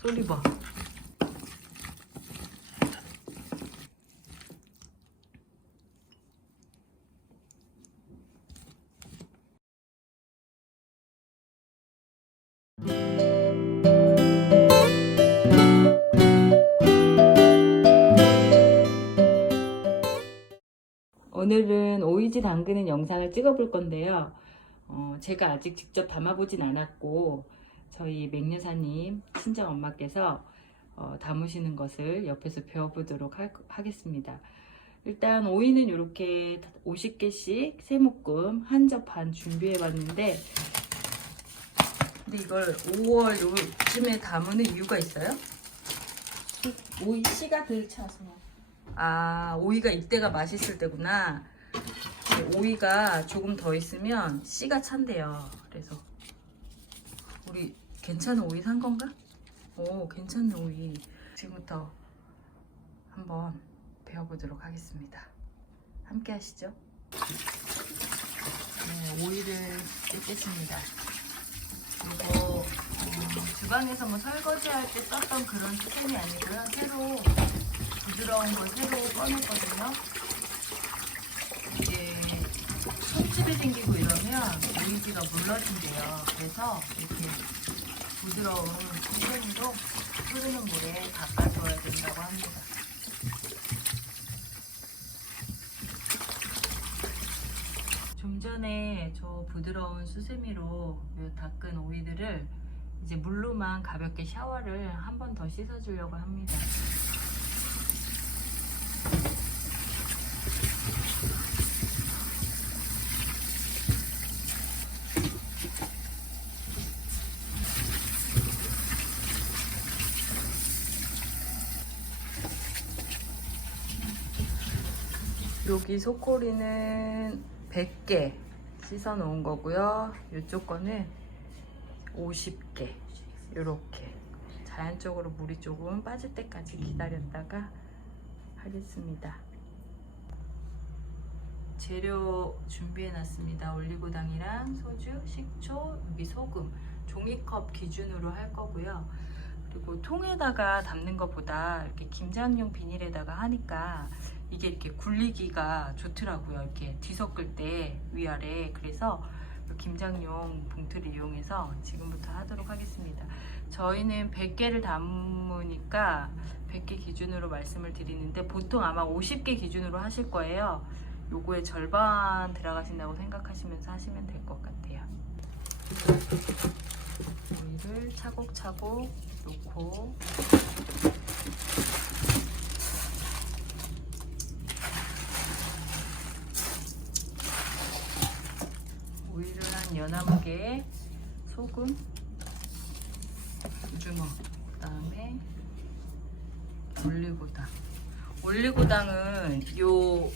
소리 봐. 오늘은 오이지 담그는 영상을 찍어 볼 건데요. 어, 제가 아직 직접 담아보진 않았고 저희 맹여사님 친정 엄마께서 어, 담으시는 것을 옆에서 배워보도록 할- 하겠습니다. 일단 오이는 이렇게 50개씩 세묶음 한 접 반 준비해 봤는데 근데 이걸 5월 요즘에 담으는 이유가 있어요? 오이 씨가 덜 차서 아, 오이가 이때가 맛있을 때구나. 오이가 조금 더 있으면 씨가 찬대요. 그래서 괜찮은 오이 산 건가? 오, 괜찮은 오이. 지금부터 한번 배워보도록 하겠습니다. 함께 하시죠. 네, 오이를 뜯겠습니다. 그리고 어, 주방에서 뭐 설거지 할 때 썼던 그런 스팸이 아니고요. 새로 부드러운 걸 새로 꺼냈거든요. 이게 손집이 생기고 이러면 오이지가 물러진대요. 그래서 이렇게 부드러운 수분으로 흐르는 물에 닦아줘야 된다고 합니다. 좀 전에 저 부드러운 수세미로 요 닦은 오이들을 이제 물로만 가볍게 샤워를 한 번 더 씻어주려고 합니다. 여기 소꼬리는 100개 씻어 놓은 거고요. 이쪽 거는 50개. 이렇게 자연적으로 물이 조금 빠질 때까지 기다렸다가 하겠습니다. 재료 준비해 놨습니다. 올리고당이랑 소주, 식초, 여기 소금, 종이컵 기준으로 할 거고요. 그리고 통에다가 담는 것보다 이렇게 김장용 비닐에다가 하니까 이게 이렇게 굴리기가 좋더라고요. 이렇게 뒤섞을 때 위아래. 그래서 김장용 봉투를 이용해서 지금부터 하도록 하겠습니다. 저희는 100개를 담으니까 100개 기준으로 말씀을 드리는데 보통 아마 50개 기준으로 하실 거예요. 요거의 절반 들어가신다고 생각하시면서 하시면 될 것 같아요. 오이를 차곡차곡 놓고 오이를 한 연하무게 소금 주먹 그다음에 올리고당. 올리고당은 요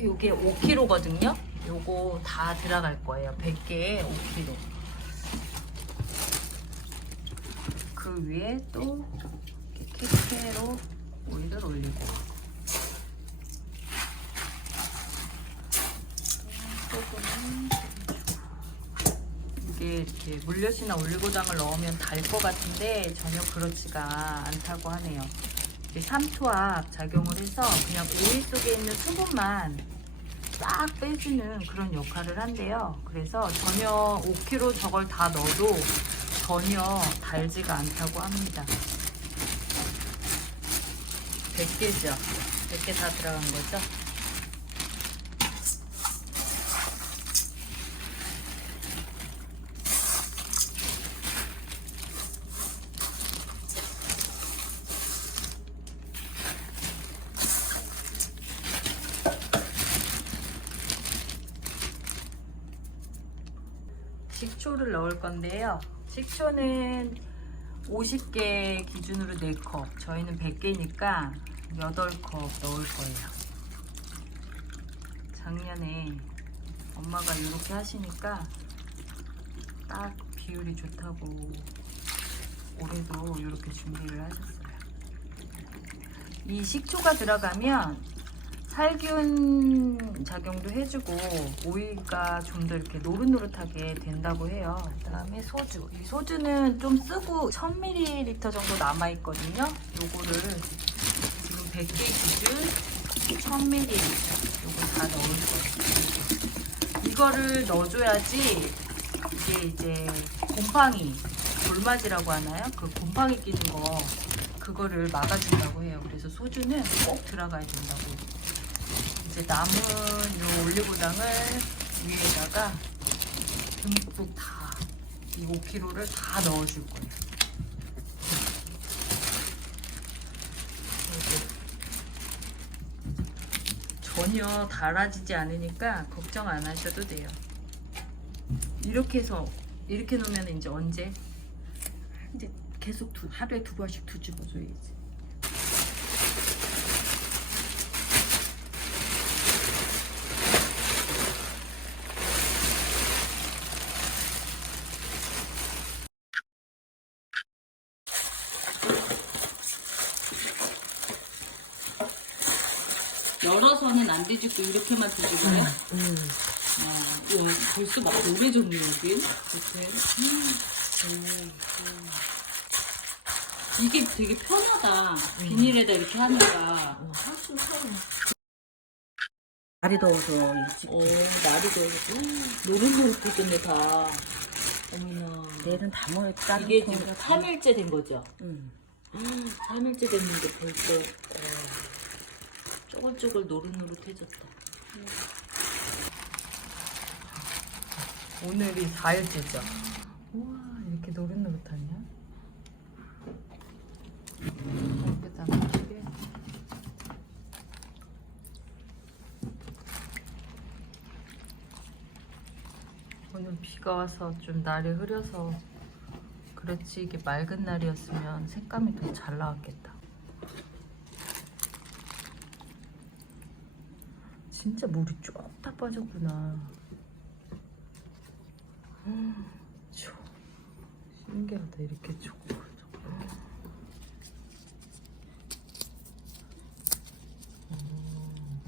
요게 5kg거든요? 요거 다 들어갈 거예요. 100개에 5kg 그 위에 또 킥회로 오이를 올리고. 소금은 이게 이렇게 물엿이나 올리고당을 넣으면 달 것 같은데 전혀 그렇지가 않다고 하네요. 삼투압 작용을 해서 그냥 오이 속에 있는 수분만 싹 빼주는 그런 역할을 한대요. 그래서 전혀 5kg 저걸 다 넣어도 전혀 달지가 않다고 합니다. 100개죠? 100개 다 들어간 거죠? 식초를 넣을 건데요. 식초는 50개 기준으로 4컵, 저희는 100개니까 8컵 넣을 거예요. 작년에 엄마가 이렇게 하시니까 딱 비율이 좋다고 올해도 이렇게 준비를 하셨어요. 이 식초가 들어가면 살균 작용도 해주고 오이가 좀 더 이렇게 노릇노릇하게 된다고 해요. 그다음에 소주. 이 소주는 좀 쓰고 1000ml 정도 남아 있거든요. 요거를 지금 100개 기준 1000ml 요거 다 넣을 거예요. 이거를 넣어줘야지 이게 이제 곰팡이 돌맞이라고 하나요? 그 곰팡이 끼는 거 그거를 막아준다고 해요. 그래서 소주는 꼭 들어가야 된다고. 이제 남은 요 올리고당을 위에다가 듬뿍 다, 이 5kg를 다 넣어줄 거예요. 전혀 달아지지 않으니까 걱정 안 하셔도 돼요. 이렇게 해서 이렇게 놓으면 이제 언제? 이제 계속 두, 하루에 두 번씩 뒤집어줘야지. 열어서는 안 뒤집고 이렇게만 뒤집어요? 음. 아, 우와, 벌써 막 노래졌네, 여긴. 이렇게. 음, 음. 이게 되게 편하다. 비닐에다 이렇게 하니까. 어. 날이 더워서 일찍. 오, 날이 더워서. 노릇노릇해졌네, 다. 어머나. 내일은 다 모였다. 이게 지금 3일째 된 거죠? 응. 3일째 됐는데 벌써 어, 쪼글쪼글 노릇노릇해졌다. 오늘이 4일째죠. 우와 이렇게 노릇노릇하냐? 놔두게. 오늘 비가 와서 좀 날이 흐려서 그렇지 이게 맑은 날이었으면 색감이 더 잘 나왔겠다. 진짜 물이 쭉 다 빠졌구나. 음, 초. 신기하다 이렇게 쭉. 음.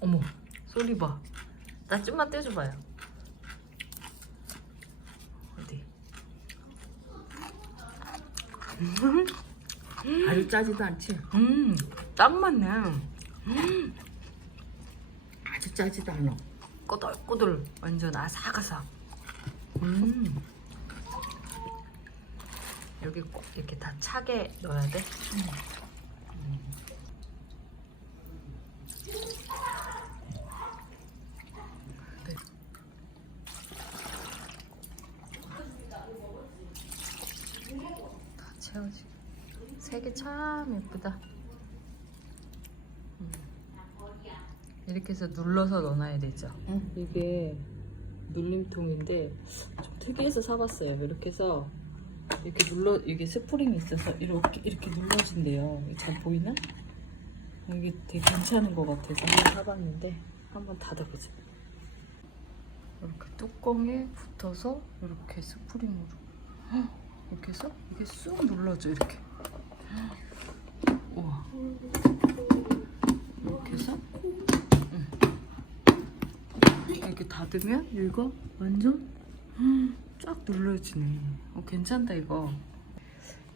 어머 소리 봐. 나 좀만 떼줘봐요. 어디? 아주 짜지도 않지. 음, 딱 맞네. 아주 짜지도 않아. 꼬들꼬들 완전 아삭아삭. 음. 여기 꼭 이렇게 다 차게 넣어야 돼. 음. 네. 다 채워지. 색이 참 예쁘다. 음. 이렇게 해서 눌러서 넣어놔야 되죠. 응. 이게 눌림통인데 좀 특이해서 사봤어요. 이렇게 해서 이렇게 눌러 이게 스프링이 있어서 이렇게 이렇게 눌러진대요. 잘 보이나? 이게 되게 괜찮은 것 같아서 한번 사봤는데 한번 닫아보자. 이렇게 뚜껑에 붙어서 이렇게 스프링으로 헉, 이렇게 해서 이게 쑥 눌러져 이렇게. 헉, 우와. 이렇게 해서 이렇게 닫으면 이거 완전 쫙 눌러지네. 어, 괜찮다 이거.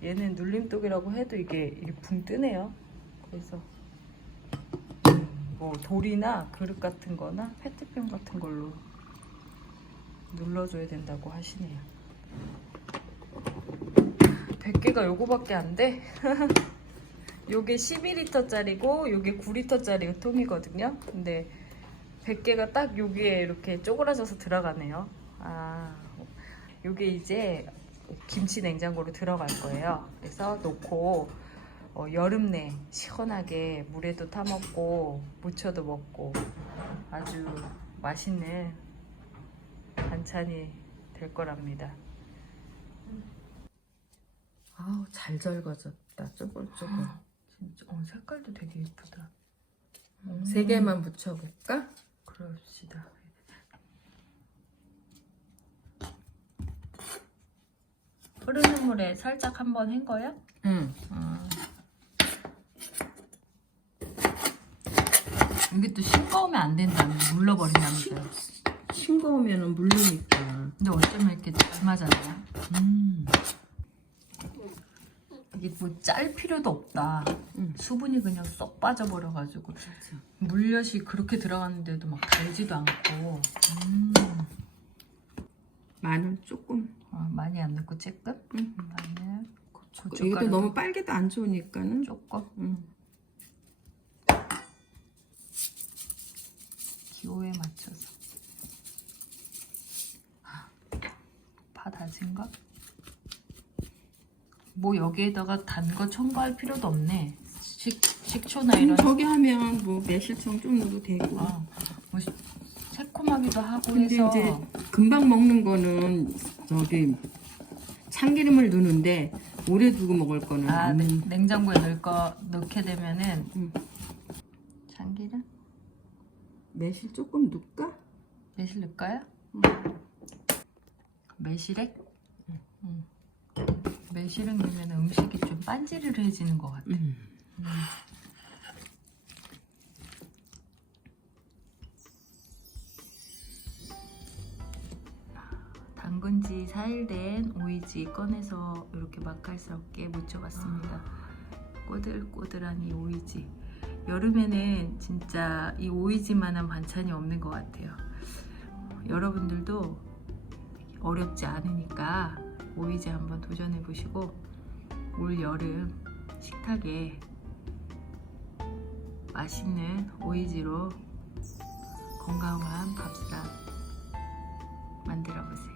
얘는 눌림독이라고 해도 이게 붕 뜨네요. 그래서 음, 뭐 돌이나 그릇 같은 거나 페트병 같은 걸로 눌러줘야 된다고 하시네요. 100개가 요거밖에 안 돼? 요게 12리터짜리고 요게 9리터짜리 통이거든요. 근데 100개가 딱 여기에 이렇게 쪼그라져서 들어가네요. 아, 요게 이제 김치 냉장고로 들어갈 거예요. 그래서 놓고 어, 여름 내 시원하게 물에도 타 먹고 무쳐도 먹고 아주 맛있는 반찬이 될 거랍니다. 아우 잘 절거졌다. 쪼글쪼글. 진짜 어, 색깔도 되게 예쁘다. 음. 세 개만 붙여볼까? 그럽시다. 흐르는 물에 살짝 한번 헹궈요? 응. 아. 이게 또 싱거우면 안 된다며 물러버린다면서요. 싱거우면은 물르니까. 근데 어쩌면 이렇게 심하잖아요. 음. 이게 뭐 짤 필요도 없다. 응. 수분이 그냥 쏙 빠져버려가지고 물엿이 그렇게 들어갔는데도 막 달지도 않고 음. 마늘 조금. 어, 많이 안 넣고 쬐끔 응. 마늘 이것도 고춧가루 너무 빨개도 안 좋으니까는. 조금 응. 기호에 맞춰서 파 다진 거? 뭐 여기에다가 단 거 첨가할 필요도 없네 식, 식초나 음, 이런 저기 하면 뭐 매실청 좀 넣어도 되고. 어, 뭐 시- 새콤하기도 하고 근데 해서 이제 금방 먹는 거는 저기 참기름을 넣는데 오래 두고 먹을 거는 아, 안 냉- 냉장고에 넣을 거 넣게 되면은 음. 참기름 매실 조금 넣을까? 매실 넣을까요? 음. 매실액? 음. 매실액 넣으면 음식이 좀 반지르르해지는 것 같아. 음. 담근 지 4일 된 오이지 꺼내서 이렇게 맛깔스럽게 무쳐봤습니다. 꼬들꼬들한 이 오이지. 여름에는 진짜 이 오이지만한 반찬이 없는 것 같아요. 여러분들도 어렵지 않으니까 오이지 한번 도전해 보시고 올 여름 식탁에 맛있는 오이지로 건강한 밥상 만들어 보세요.